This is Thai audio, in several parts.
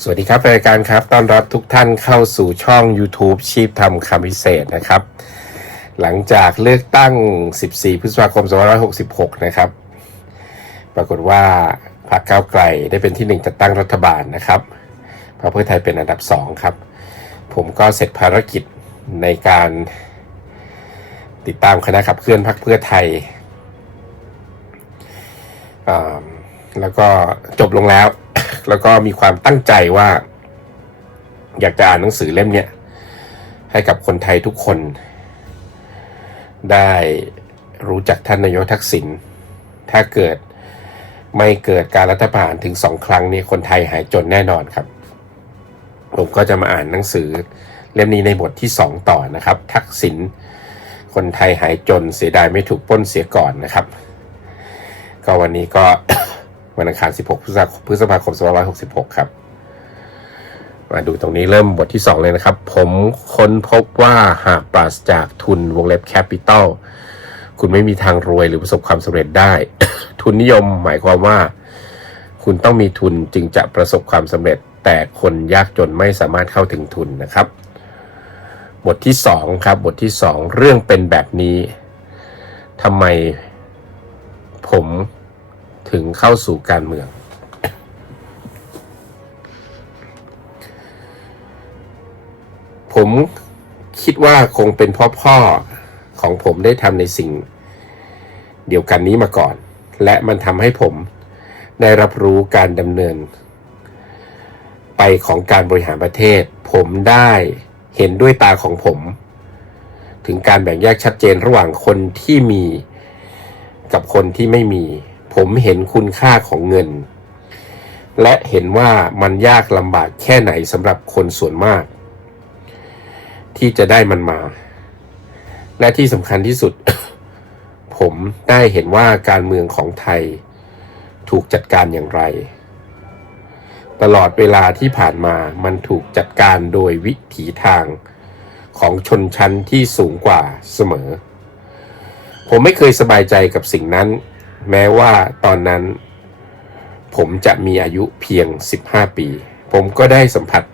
สวัสดีครับรายการครับต้อนรับทุกท่านเข้าสู่ช่อง YouTube ชีพทำคำพิเศษนะครับ หลังจากเลือกตั้ง 14 พฤษภาคม 2566 นะครับ ปรากฏว่าพรรคก้าวไกลได้เป็นที่หนึ่งจัดตั้งรัฐบาลนะครับพรรคเพื่อไทยเป็นอันดับสองครับ ผมก็เสร็จภารกิจในการติดตามคณะขับเคลื่อนพรรคเพื่อไทยอ่าแล้วก็จบลงแล้ว แล้วก็มีความตั้งใจว่า อยากจะอ่านหนังสือเล่มเนี้ยให้กับคนไทยทุกคน ได้รู้จักท่านนายกทักษิณถ้าเกิดไม่เกิดการรัฐประหารถึงสองครั้งนี้คนไทยหายจนแน่นอนครับ ผมก็จะมาอ่านหนังสือเล่มนี้ในบทที่สองต่อนะครับ ทักษิณคนไทยหายจนเสียดายไม่ถูกป้นเสียก่อนนะครับ ก็วันนี้ก็ วันอังคาร 16พฤษภาคมพฤษภาคม2566 ครับ มาดูตรงนี้เริ่มบทที่ 2 เลยนะครับ ผมค้นพบว่าหากปราศจากทุนวงเล็บแคปิตอลคุณไม่มีทางรวยหรือประสบความสำเร็จได้ ทุนนิยมหมายความว่า คุณต้องมีทุนจึงจะประสบความสำเร็จ แต่คนยากจนไม่สามารถเข้าถึงทุนนะครับ บทที่ 2 ครับ บทที่ 2 เรื่องเป็นแบบนี้ทำไมผม ถึงเข้าสู่การเมือง ผมคิดว่าคงเป็นพ่อพ่อของผมได้ทำในสิ่งเดียวกันนี้มาก่อน และมันทำให้ผมได้รับรู้การดำเนิน ไปของการบริหารประเทศ ผมได้เห็นด้วยตาของผม ถึงการแบ่งแยกชัดเจนระหว่างคนที่มีกับคนที่ไม่มี ผมเห็นคุณค่าของเงิน และเห็นว่ามันยากลำบากแค่ไหนสำหรับคนส่วนมาก ที่จะได้มันมา และที่สำคัญที่สุด ผมได้เห็นว่าการเมืองของไทยถูกจัดการอย่างไร ตลอดเวลาที่ผ่านมามันถูกจัดการโดยวิถีทางของชนชั้นที่สูงกว่าเสมอ ผมไม่เคยสบายใจกับสิ่งนั้น แม้ว่าตอนนั้น ผมจะมีอายุเพียง 15 ปี ผมก็ได้สัมผัส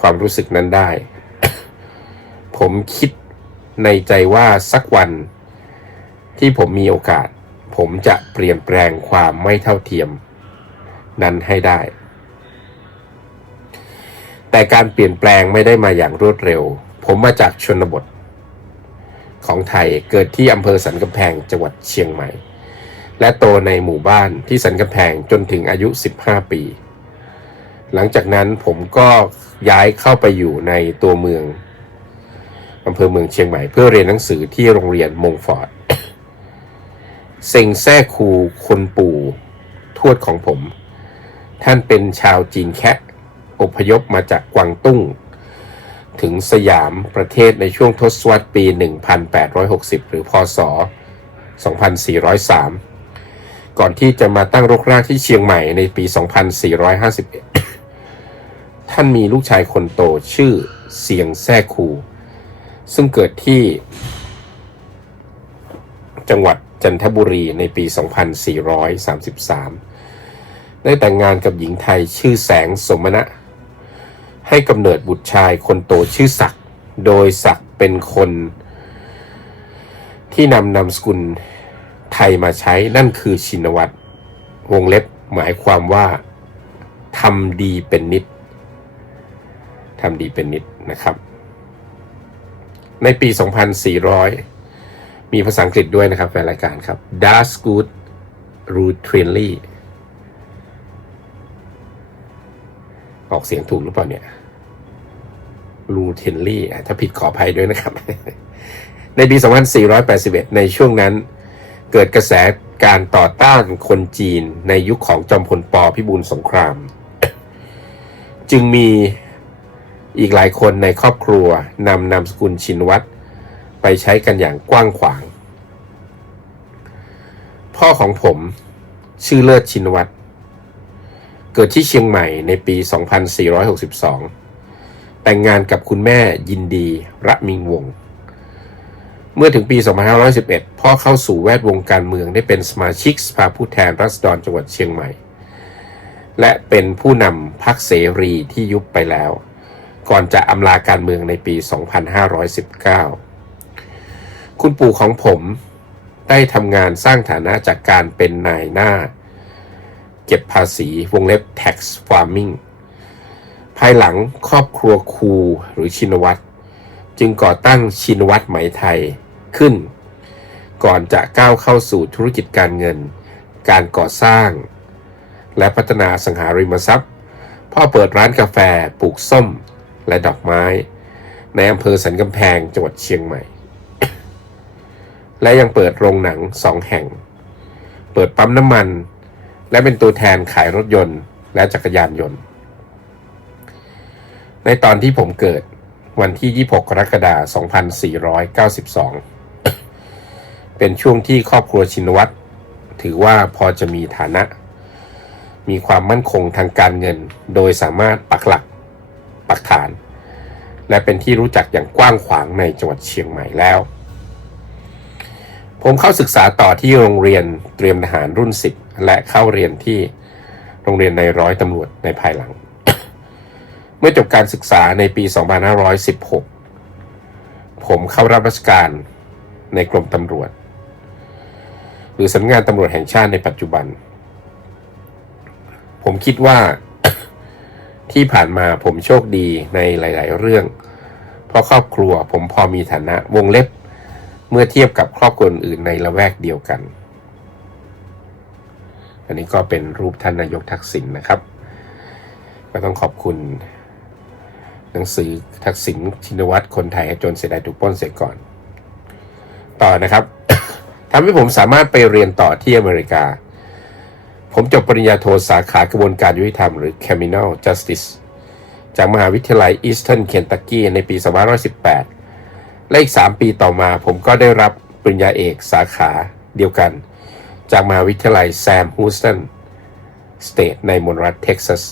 ความรู้สึกนั้นได้ ผมคิดในใจว่าสักวันที่ผมมีโอกาส ผมจะเปลี่ยนแปลงความไม่เท่าเทียม นั้นให้ได้ แต่การเปลี่ยนแปลงไม่ได้มาอย่างรวดเร็ว ผมมาจากชนบท ของไทยเกิดที่อำเภอสันกำแพงจังหวัดเชียงใหม่ และโตในหมู่บ้านที่สันกำแพงจนถึงอายุ 15 ปี หลังจากนั้นผมก็ย้ายเข้าไปอยู่ในตัวเมืองอำเภอเมืองเชียงใหม่เพื่อเรียนหนังสือที่โรงเรียนมงฟอร์ดเซ็งแซ่คูคนปู่ทวดของผม ท่านเป็นชาวจีนแคะอพยพมาจากกวางตุ้ง ถึงสยามประเทศในช่วงทศวรรษปี 1860 หรือพศ 2403 ก่อนที่จะมาตั้งรกรากที่เชียงใหม่ในปี 2451 ท่านมีลูกชายคนโตชื่อเสียงแซ่คู ซึ่งเกิดที่ จังหวัดจันทบุรีในปี 2433 ได้แต่งงานกับหญิงไทยชื่อแสงสมณะ ให้กำเนิดบุตรชายคนโตชื่อศักด์โดยศักด์เป็นคนที่นำนามสกุล ไทยมาใช้นั่นคือชินวัตรวงเล็บหมายความว่าทำดีเป็นนิดทำดีเป็นนิดนะครับ ในปี 2400 มีภาษาอังกฤษด้วยนะครับแฟนรายการครับ Das Good r u t r i n l y ออกเสียงถูกหรือเปล่าเนี่ย r u t r i n l y ถ้าผิดขออภัยด้วยนะครับ ในปี 2481 ในช่วงนั้น เกิดกระแสการต่อต้านคนจีนในยุคของจอมพลปพิบูลสงคราม จึงมีอีกหลายคนในครอบครัวนำนามสกุลชินวัตรไปใช้กันอย่างกว้างขวาง พ่อของผมชื่อเลิศชินวัตรเกิดที่เชียงใหม่ในปี 2462 แต่งงานกับคุณแม่ยินดีระมิงวงศ์ เมื่อถึงปี 2511 พ่อเข้าสู่แวดวงการเมืองได้เป็นสมาชิกสภาผู้แทนราษฎรจังหวัดเชียงใหม่ และเป็นผู้นำพรรคเสรีที่ยุบไปแล้ว ก่อนจะอำลาการเมืองในปี 2519 คุณปู่ของผมได้ทำงานสร้างฐานะจากการเป็นนายหน้า เก็บภาษีวงเล็บ tax farming ภายหลังครอบครัวครูหรือชินวัตรจึงก่อตั้งชินวัตรไหมไทย ขึ้น ก่อนจะก้าวเข้าสู่ธุรกิจการเงิน การก่อสร้าง และพัฒนาสังหาริมทรัพย์ พ่อเปิดร้านกาแฟปลูกส้มและดอกไม้ ในอำเภอสันกำแพงจังหวัดเชียงใหม่ และยังเปิดโรงหนังสองแห่ง เปิดปั๊มน้ำมัน และเป็นตัวแทนขายรถยนต์และจักรยานยนต์ ในตอนที่ผมเกิดวันที่ 26 กรกฎาคม 2492 เป็นช่วงที่ครอบครัวชินวัตรถือว่าพอจะมีฐานะ มีความมั่นคงทางการเงิน โดยสามารถปักหลักปักฐาน และเป็นที่รู้จักอย่างกว้างขวางในจังหวัดเชียงใหม่แล้ว ผมเข้าศึกษาต่อที่โรงเรียนเตรียมทหารรุ่น 10 และเข้าเรียนที่โรงเรียนในร้อยตำรวจในภายหลัง เมื่อจบการศึกษาในปี 2516 ผมเข้ารับราชการในกรมตำรวจ หรือสำนักงานตำรวจแห่งชาติในปัจจุบัน ผมคิดว่าที่ผ่านมาผมโชคดีในหลาย ๆ เรื่อง เพราะครอบครัวผมพอมีฐานะวงเล็บ เมื่อเทียบกับครอบครัวอื่นในละแวกเดียวกัน อันนี้ก็เป็นรูปท่านนายกทักษิณนนะครับ ก็ต้องขอบคุณ หนังสือทักษิณชินวัตรคนไทยจนเสียดายถูกป้นเสียก่อน ต่อนะครับ ทำให้ผมสามารถไปเรียนต่อที่อเมริกา ผมจบปริญญาโทสาขากระบวนการยุติธรรมหรือ Criminal Justice จากมหาวิทยาลัย Eastern Kentucky ในปี 2518 และอีก 3 ปีต่อมาผมก็ได้รับปริญญาเอกสาขาเดียวกัน จากมหาวิทยาลัย Sam Houston State ในมณฑลรัฐเท็กซัส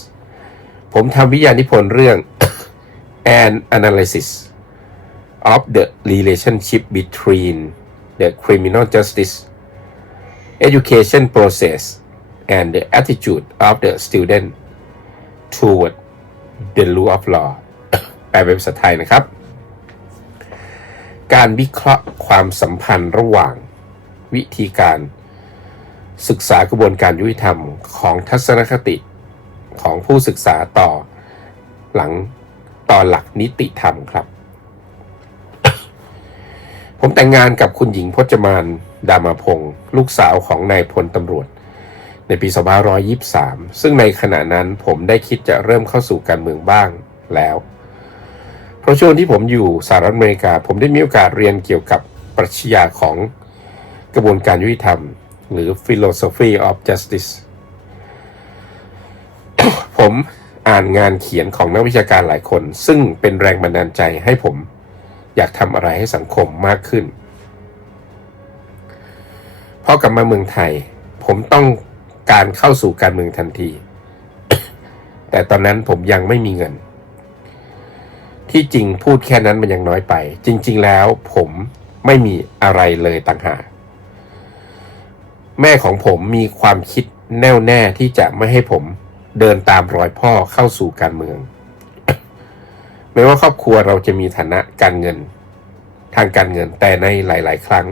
ผมทำวิทยานิพนธ์เรื่อง an analysis of the relationship between the criminal justice education process and the attitude of the student toward the rule of law แปลเป็นภาษาไทยนะครับ การวิเคราะห์ความสัมพันธ์ระหว่างวิธีการศึกษากระบวนการยุติธรรมของทัศนคติของผู้ศึกษาต่อหลังต่อหลักนิติธรรมครับ ผมแต่งงานกับคุณหญิงพจมานดามาพงศ์ลูกสาวของนายพลตำรวจ ในปี 2523 ซึ่งในขณะนั้นผมได้คิดจะเริ่มเข้าสู่การเมืองบ้างแล้ว เพราะช่วงที่ผมอยู่สหรัฐอเมริกา ผมได้มีโอกาสเรียนเกี่ยวกับปรัชญาของกระบวนการยุติธรรม หรือ philosophy of justice ผมอ่านงานเขียนของนักวิชาการหลายคน ซึ่งเป็นแรงบันดาลใจให้ผม อยากทำอะไรให้สังคมมากขึ้นพอกลับมาเมืองไทย ผมต้องการเข้าสู่การเมืองทันที แต่ตอนนั้นผมยังไม่มีเงิน ที่จริงพูดแค่นั้นมันยังน้อยไป จริง ๆ แล้วผมไม่มีอะไรเลยต่างหากแม่ของผมมีความคิดแน่วแน่ที่จะไม่ให้ผมเดินตามรอยพ่อเข้าสู่การเมือง ไม่ว่าครอบครัวเราจะมีฐานะการเงินทางการเงินแต่ในหลาย ๆ ครั้ง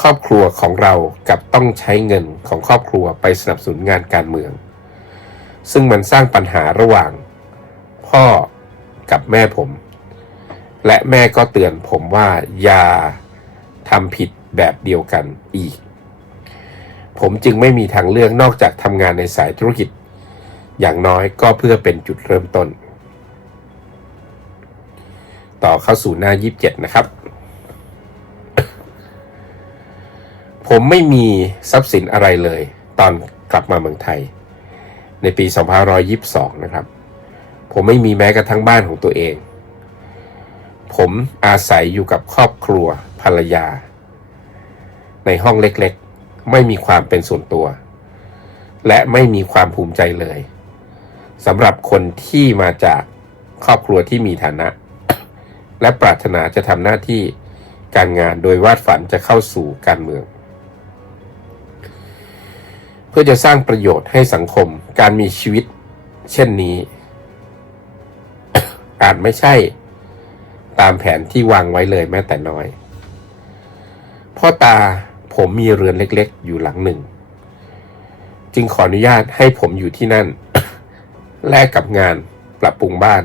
ครอบครัวของเรากับต้องใช้เงินของครอบครัวไปสนับสนุนงานการเมือง ซึ่งมันสร้างปัญหาระหว่าง พ่อกับแม่ผม และแม่ก็เตือนผมว่าอย่าทำผิดแบบเดียวกันอีก ผมจึงไม่มีทางเลือกนอกจากทำงานในสายธุรกิจ อย่างน้อยก็เพื่อเป็นจุดเริ่มต้น ต่อเข้าสู่หน้า 27 นะครับ ผมไม่มีทรัพย์สินอะไรเลย ตอนกลับมาเมืองไทย ในปี 2522 นะครับ ผมไม่มีแม้กระทั่งบ้านของตัวเอง ผมอาศัยอยู่กับครอบครัวภรรยา ในห้องเล็กๆ ไม่มีความเป็นส่วนตัว และไม่มีความภูมิใจเลยสำหรับคนที่มาจากครอบครัวที่มีฐานะ และปรารถนาจะทำหน้าที่การงานโดยวาดฝันจะเข้าสู่การเมือง เพื่อจะสร้างประโยชน์ให้สังคมการมีชีวิต เช่นนี้ อาจไม่ใช่ตามแผนที่วางไว้เลยแม้แต่น้อย พ่อตาผมมีเรือนเล็กๆ อยู่หลังหนึ่ง จึงขออนุญาตให้ผมอยู่ที่นั่น แลกกับงานปรับปรุงบ้าน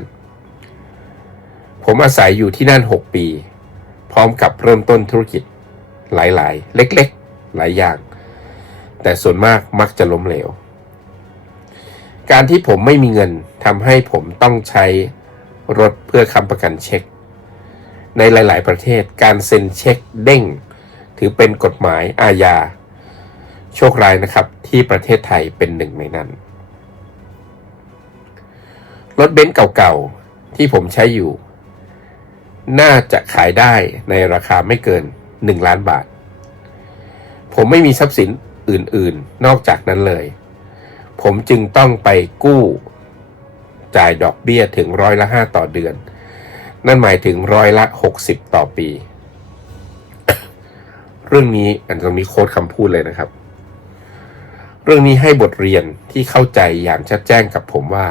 ผมอาศัยอยู่ที่นั่น 6 ปี พร้อมกับเริ่มต้นธุรกิจหลายๆ เล็กๆ หลายอย่าง แต่ส่วนมากมักจะล้มเหลว การที่ผมไม่มีเงินทำให้ผมต้องใช้รถเพื่อค้ำประกันเช็ค ในหลาย ๆ ประเทศการเซ็นเช็คเด้ง ถือเป็นกฎหมายอาญา โชคร้ายนะครับที่ประเทศไทยเป็นหนึ่งในนั้น รถเบนซ์เก่า ๆ ที่ผมใช้อยู่ น่าจะขายได้ในราคาไม่เกิน 1 ล้านบาท ผมไม่มีทรัพย์สินอื่นๆ นอกจากนั้นเลย ผมจึงต้องไปกู้จ่ายดอกเบี้ยถึงร้อยละ 5 ต่อเดือน นั่นหมายถึงร้อยละ 60 ต่อปี เรื่องนี้อันตรงนี้โค้ดคำพูดเลยนะครับ เรื่องนี้ให้บทเรียนที่เข้าใจอย่างชัดแจ้งกับผมว่า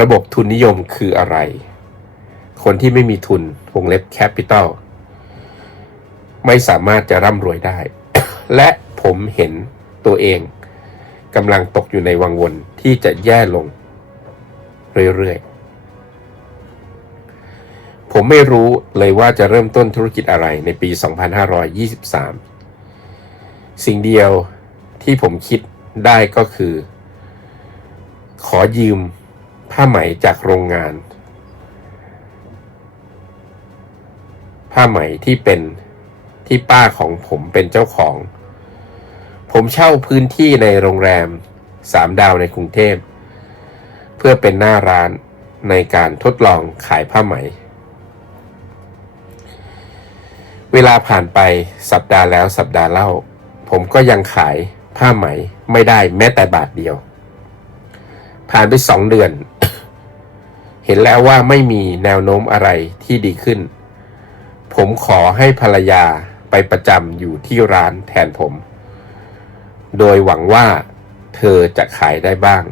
ระบบทุนนิยมคืออะไร คนที่ไม่มีทุนวงเล็บแคปิตอลไม่สามารถจะร่ำรวยได้ และผมเห็นตัวเองกำลังตกอยู่ในวังวนที่จะแย่ลงเรื่อยๆ ผมไม่รู้เลยว่าจะเริ่มต้นธุรกิจอะไรในปี 2523 สิ่งเดียวที่ผมคิดได้ก็คือ ขอยืมผ้าไหมจากโรงงาน ผ้าไหมที่เป็นที่ป้าของผมเป็นเจ้าของ ผมเช่าพื้นที่ในโรงแรมสามดาวในกรุงเทพ เพื่อเป็นหน้าร้านในการทดลองขายผ้าไหม เวลาผ่านไปสัปดาห์แล้วสัปดาห์เล่า ผมก็ยังขายผ้าไหมไม่ได้แม้แต่บาทเดียว ผ่านไปสองเดือน เห็นแล้วว่าไม่มีแนวโน้มอะไรที่ดีขึ้น ผมขอให้ภรรยาไปประจำอยู่ที่ร้านแทนผม โดยหวังว่าเธอจะขายได้บ้าง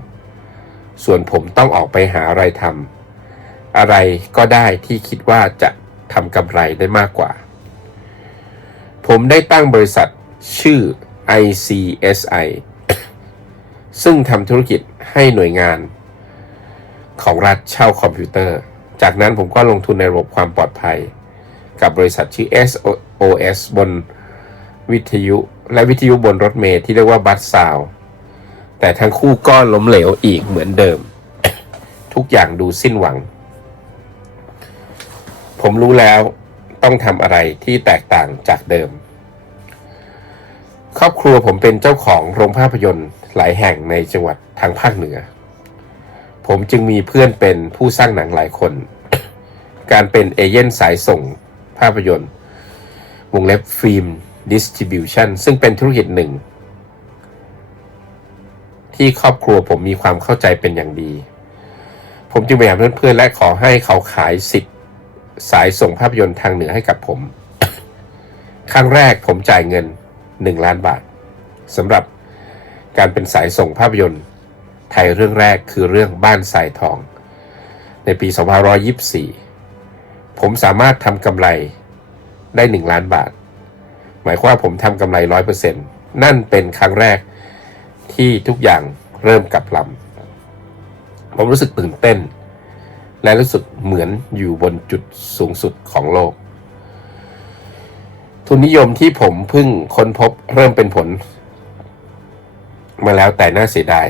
ส่วนผมต้องออกไปหาอะไรทำอะไรก็ได้ที่คิดว่าจะทำกำไรได้มากกว่า ผมได้ตั้งบริษัทชื่อ ICSI ซึ่งทำธุรกิจให้หน่วยงานของรัฐเช่าคอมพิวเตอร์ จากนั้นผมก็ลงทุนในระบบความปลอดภัย กับบริษัทชื่อ SOS บนวิทยุ และวิทยุบนรถเมล์ที่เรียกว่าบัสซาวแต่ทั้งคู่ก็ล้มเหลวอีกเหมือนเดิม ทุกอย่างดูสิ้นหวัง ผมรู้แล้วต้องทำอะไรที่แตกต่างจากเดิม ครอบครัวผมเป็นเจ้าของโรงภาพยนตร์หลายแห่งในจังหวัดทางภาคเหนือ ผมจึงมีเพื่อนเป็นผู้สร้างหนังหลายคน การเป็นเอเย่นสายส่ง ภาพยนตร์ วงเล็บฟิล์มดิสติบิวชันซึ่งเป็นธุรกิจหนึ่ง ที่ครอบครัวผมมีความเข้าใจเป็นอย่างดี ผมจึงไปหาเพื่อนๆและขอให้เขาขายสิทธิ์สายส่งภาพยนตร์ทางเหนือให้กับผม ครั้งแรกผมจ่ายเงิน 1 ล้านบาทสำหรับการเป็นสายส่งภาพยนตร์ ไทยเรื่องแรกคือเรื่องบ้านทรายทอง ในปี 2524 ผมสามารถทำกำไรได้ 1 ล้านบาท หมายความว่าผมทำกำไร 100%นั่นเป็นครั้งแรกที่ทุกอย่างเริ่มกลับลำผมรู้สึกตื่นเต้น และรู้สึกเหมือนอยู่บนจุดสูงสุดของโลก ทุนนิยมที่ผมเพิ่งค้นพบเริ่มเป็นผล มาแล้วแต่น่าเสียดาย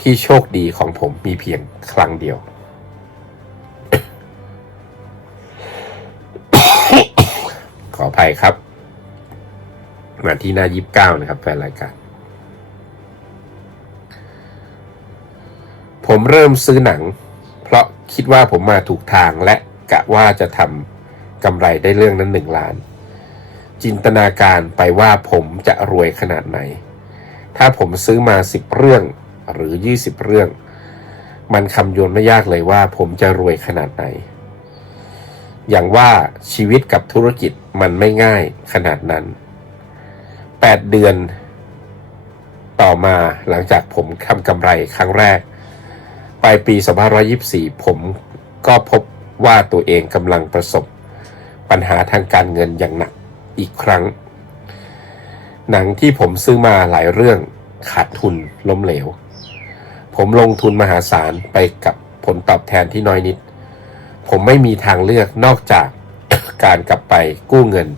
ที่โชคดีของผมมีเพียงครั้งเดียว ออภัยครับ มาที่หน้ายิบเก้านะครับแฟนรายการ ผมเริ่มซื้อหนัง เพราะคิดว่าผมมาถูกทางและกะว่าจะทำกำไรได้เรื่องนั้นหนึ่งล้าน จินตนาการไปว่าผมจะรวยขนาดไหน ถ้าผมซื้อมาสิบเรื่องหรือยี่สิบเรื่อง มันคำโยนไม่ยากเลยว่าผมจะรวยขนาดไหน อย่างว่าชีวิตกับธุรกิจมันไม่ง่ายขนาดนั้น 8 เดือนต่อมาหลังจากผมทำกำไรครั้งแรก ปลายปี 2524 ผมก็พบว่าตัวเองกำลังประสบปัญหาทางการเงินอย่างหนักอีกครั้ง หนังที่ผมซื้อมาหลายเรื่องขาดทุนล้มเหลว ผมลงทุนมหาศาลไปกับผลตอบแทนที่น้อยนิด ผมไม่มีทางเลือกนอกจากการกลับไปกู้เงิน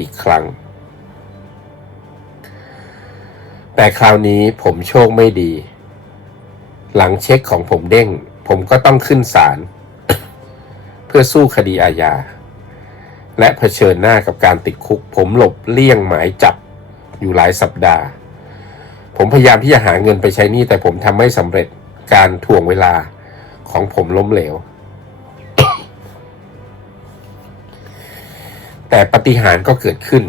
อีกครั้ง แต่คราวนี้ผมโชคไม่ดี หลังเช็คของผมเด้ง ผมก็ต้องขึ้นศาลเพื่อสู้คดีอาญา และเผชิญหน้ากับการติดคุก ผมหลบเลี่ยงหมายจับอยู่หลายสัปดาห์ ผมพยายามที่จะหาเงินไปใช้หนี้แต่ผมทำไม่สำเร็จการถ่วงเวลาของผมล้มเหลว แต่ปฏิหารก็เกิดขึ้น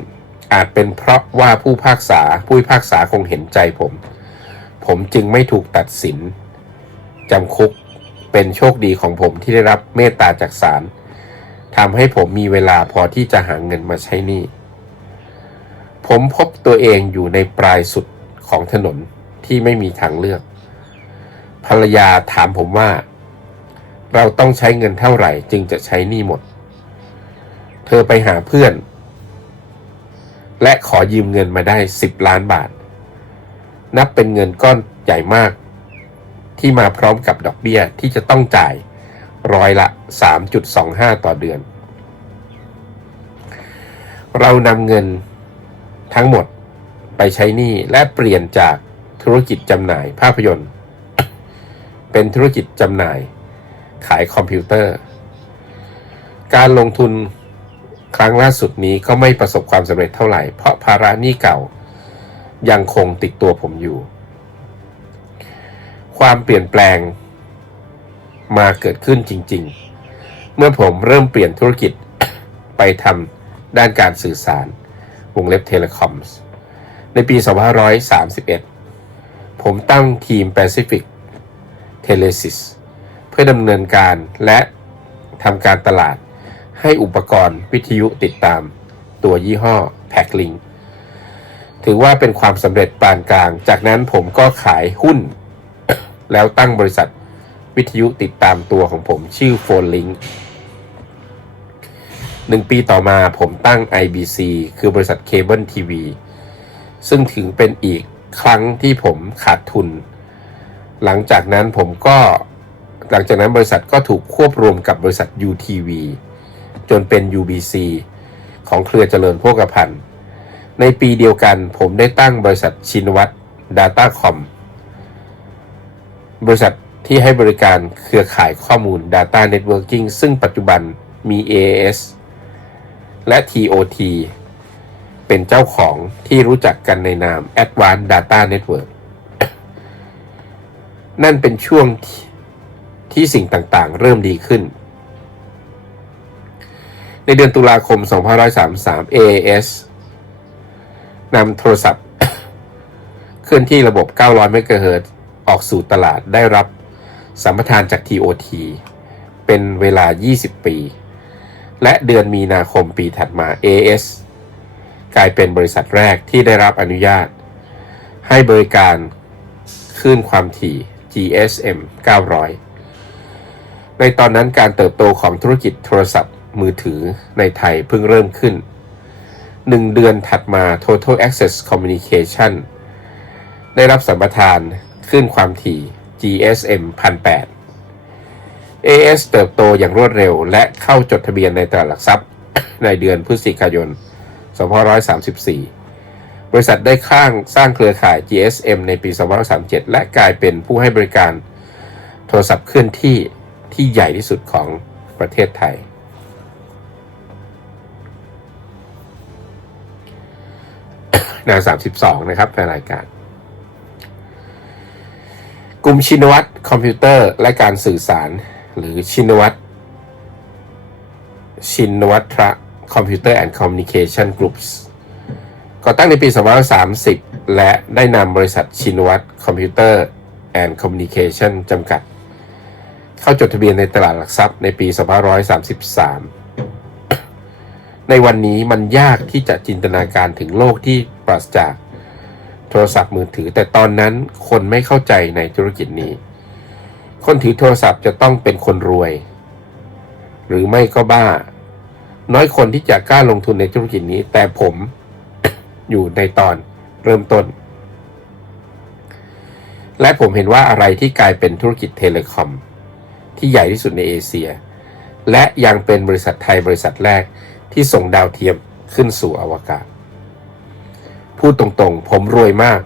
อาจเป็นเพราะว่าผู้พากษาผู้พิพากษาคงเห็นใจผม ผมจึงไม่ถูกตัดสินจำคุกเป็นโชคดีของผมที่ได้รับเมตตาจากศาลทำให้ผมมีเวลาพอที่จะหาเงินมาใช้หนี้ผมพบตัวเองอยู่ในปลายสุดของถนนที่ไม่มีทางเลือก ภรรยาถามผมว่า เราต้องใช้เงินเท่าไหร่จึงจะใช้หนี้หมด เธอไปหาเพื่อน และขอยืมเงินมาได้ 10 ล้านบาท นับเป็นเงินก้อนใหญ่มาก ที่มาพร้อมกับดอกเบี้ยที่จะต้องจ่ายร้อยละ 3.25 ต่อเดือน เรานำเงินทั้งหมดไปใช้หนี้และเปลี่ยนจากธุรกิจจำหน่ายภาพยนตร์ เป็นธุรกิจจำหน่ายขายคอมพิวเตอร์ การลงทุน ครั้งล่าสุดนี้ก็ไม่ประสบความสำเร็จเท่าไหร่ เพราะภาระหนี้เก่า ยังคงติดตัวผมอยู่ ความเปลี่ยนแปลง มาเกิดขึ้นจริง ๆ เมื่อผมเริ่มเปลี่ยนธุรกิจไปทำด้านการสื่อสาร วงเล็บเทเลคอมส์ในปี 2531 ผมตั้งทีม Pacific Telesis เพื่อดำเนินการและทำการตลาด ให้อุปกรณ์วิทยุติดตาม ตัวยี่ห้อ Packlink ถือว่าเป็นความสำเร็จปานกลาง จากนั้นผมก็ขายหุ้น แล้วตั้งบริษัทวิทยุติดตามตัวของผมชื่อ PhoneLink หนึ่งปีต่อมาผมตั้ง IBC คือบริษัทเคเบิลทีวีซึ่งถึงเป็นอีกครั้งที่ผมขาดทุน หลังจากนั้นผมก็หลังจากนั้นบริษัทก็ถูกควบรวมกับบริษัท UTV จนเป็น UBC ของเครือเจริญโภคภัณฑ์ ในปีเดียวกันผมได้ตั้งบริษัทชินวัตร Datacom บริษัทที่ให้บริการเครือข่ายข้อมูล Data Networking ซึ่งปัจจุบันมี AAS และ TOT เป็นเจ้าของที่รู้จักกันในนาม Advanced Data Network นั่นเป็นช่วงที่ที่สิ่งต่างๆ เริ่มดีขึ้น ในเดือนตุลาคม 2533 AAS นำโทรศัพท์ เคลื่อนที่ระบบ 900 เมกะเฮิรตออกสู่ตลาดได้รับสัมปทานจาก TOT เป็นเวลา 20 ปี และเดือนมีนาคมปีถัดมา AS กลายเป็นบริษัทแรกที่ได้รับอนุญาต ให้บริการคลื่นความถี่ GSM 900 ในตอนนั้นการเติบโตของธุรกิจโทรศัพท์ มือถือในไทยเพิ่งเริ่มขึ้นหนึ่งเดือนถัดมา Total Access Communication ได้รับสัมปทานคลื่นความถี่ GSM 1008 AS เติบโตอย่างรวดเร็วและเข้าจดทะเบียนในตลาดหลักทรัพย์ในเดือนพฤศจิกายน 2534 บริษัทได้ข้างสร้างเครือข่าย GSM ในปี 2537 และกลายเป็นผู้ให้บริการโทรศัพท์เคลื่อนที่ที่ใหญ่ที่สุดของประเทศไทย หน้า32 นะครับในรายการ กลุ่มชินวัตรคอมพิวเตอร์และการสื่อสาร หรือชินวัตรชินวัตรคอมพิวเตอร์แอนด์คอมมิวนิเคชันกรุ๊ปส์ก่อตั้งในปี 2530 และได้นำบริษัทชินวัตรคอมพิวเตอร์แอนด์คอมมิวนิเคชันจำกัด เข้าจดทะเบียนในตลาดหลักทรัพย์ในปี 2533 ในวันนี้มันยากที่จะจินตนาการถึงโลกที่ ปราศจากโทรศัพท์มือถือ แต่ตอนนั้นคนไม่เข้าใจในธุรกิจนี้ คนถือโทรศัพท์จะต้องเป็นคนรวย หรือไม่ก็บ้า น้อยคนที่จะกล้าลงทุนในธุรกิจนี้ แต่ผมอยู่ในตอนเริ่มต้น และผมเห็นว่าอะไรที่กลายเป็นธุรกิจเทเลคอม ที่ใหญ่ที่สุดในเอเชีย และยังเป็นบริษัทไทยบริษัทแรกที่ส่งดาวเทียมขึ้นสู่อวกาศ พูดตรงๆ ผมรวยมาก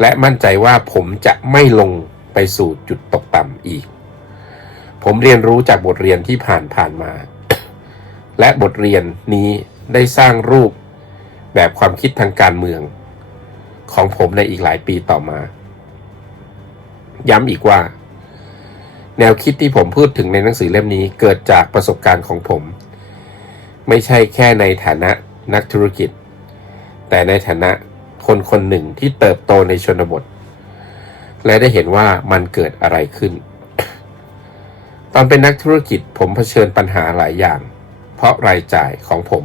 และมั่นใจว่าผมจะไม่ลงไปสู่จุดตกต่ำอีก ผมเรียนรู้จากบทเรียนที่ผ่านผ่านมา และบทเรียนนี้ได้สร้างรูปแบบความคิดทางการเมือง ของผมในอีกหลายปีต่อมา ย้ำอีกว่า แนวคิดที่ผมพูดถึงในหนังสือเล่มนี้เกิดจากประสบการณ์ของผม ไม่ใช่แค่ในฐานะนักธุรกิจ แต่ในฐานะคนคนหนึ่งที่เติบโตในชนบท และได้เห็นว่ามันเกิดอะไรขึ้น ตอนเป็นนักธุรกิจผมเผชิญปัญหาหลายอย่าง เพราะรายจ่ายของผม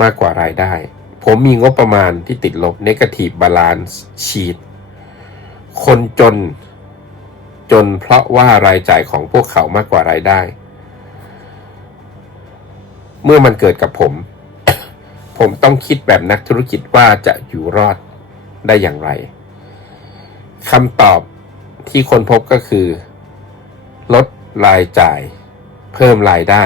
มากกว่ารายได้ ผมมีงบประมาณที่ติดลบ negative balance sheet คนจนจนเพราะว่ารายจ่ายของพวกเขามากกว่ารายได้ เมื่อมันเกิดกับผม ผมต้องคิดแบบนักธุรกิจว่าจะอยู่รอดได้อย่างไรคำตอบที่คนพบก็คือ ลดรายจ่าย เพิ่มรายได้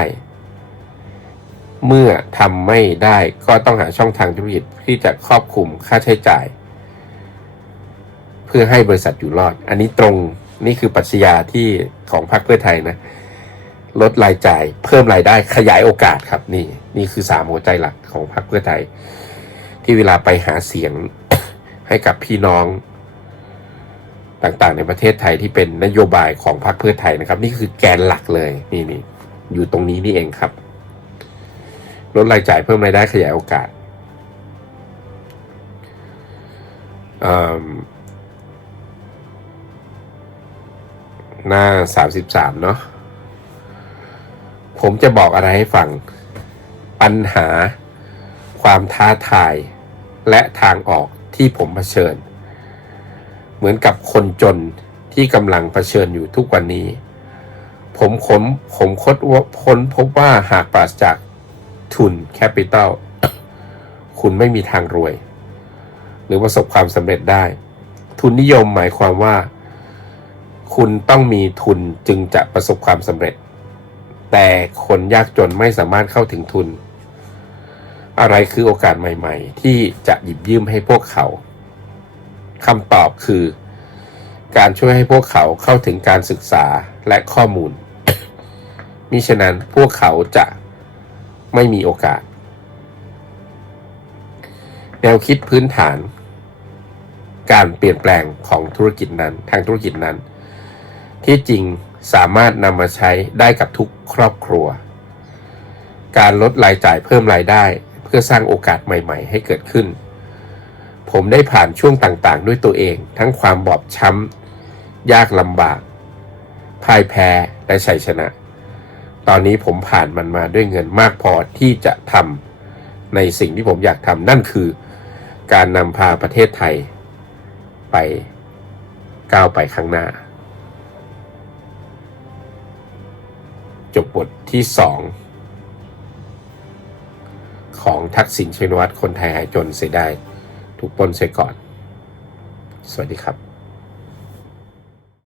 เมื่อทำไม่ได้ก็ต้องหาช่องทางธุรกิจที่จะครอบคลุมค่าใช้จ่าย เพื่อให้บริษัทอยู่รอด อันนี้ตรงนี่คือปรัชญาที่ของพรรคเพื่อไทยนะ ลดรายจ่าย เพิ่มรายได้ขยายโอกาสครับ นี่ นี่คือสามหัวใจหลักของพรรคเพื่อไทย ที่เวลาไปหาเสียงให้กับพี่น้องต่างๆ ในประเทศไทยที่เป็นนโยบายของพรรคเพื่อไทยนะครับ นี่คือแกนหลักเลยนี่นี่อยู่ตรงนี้นี่เองครับลดรายจ่ายเพิ่มรายได้ขยายโอกาสอืมหน้าสามสิบสามเนาะ ผมจะบอกอะไรให้ฟัง ปัญหา ความท้าทาย และทางออกที่ผมเผชิญ เหมือนกับคนจนที่กำลังเผชิญอยู่ทุกวันนี้ ผมคมผมคดว่าพ้นพบว่าหากปราศจากทุนแคปิตอลคุณไม่มีทางรวย หรือประสบความสำเร็จได้ ทุนนิยมหมายความว่า คุณต้องมีทุนจึงจะประสบความสำเร็จ แต่คนยากจนไม่สามารถเข้าถึงทุน อะไรคือโอกาสใหม่ๆ ที่จะหยิบยืมให้พวกเขาคำตอบคือ การช่วยให้พวกเขาเข้าถึงการศึกษาและข้อมูล มิฉะนั้นพวกเขาจะไม่มีโอกาส แนวคิดพื้นฐาน การเปลี่ยนแปลงของธุรกิจนั้นทางธุรกิจนั้น ที่จริง สามารถนำมาใช้ได้กับทุกครอบครัว การลดรายจ่ายเพิ่มรายได้ เพื่อสร้างโอกาสใหม่ ๆ ให้เกิดขึ้น ผมได้ผ่านช่วงต่างๆ ด้วยตัวเอง ทั้งความบอบช้ำ ยากลำบาก พ่ายแพ้และชัยชนะ ตอนนี้ผมผ่านมันมาด้วยเงินมากพอที่จะทำในสิ่งที่ผมอยากทำนั่นคือ การนำพาประเทศไทย ไปก้าวไปข้างหน้า จบบทที่สองของทักษิณชินวัตรคนไทยหายจนเสียได้ ถูกปล้นเสียก่อน สวัสดีครับ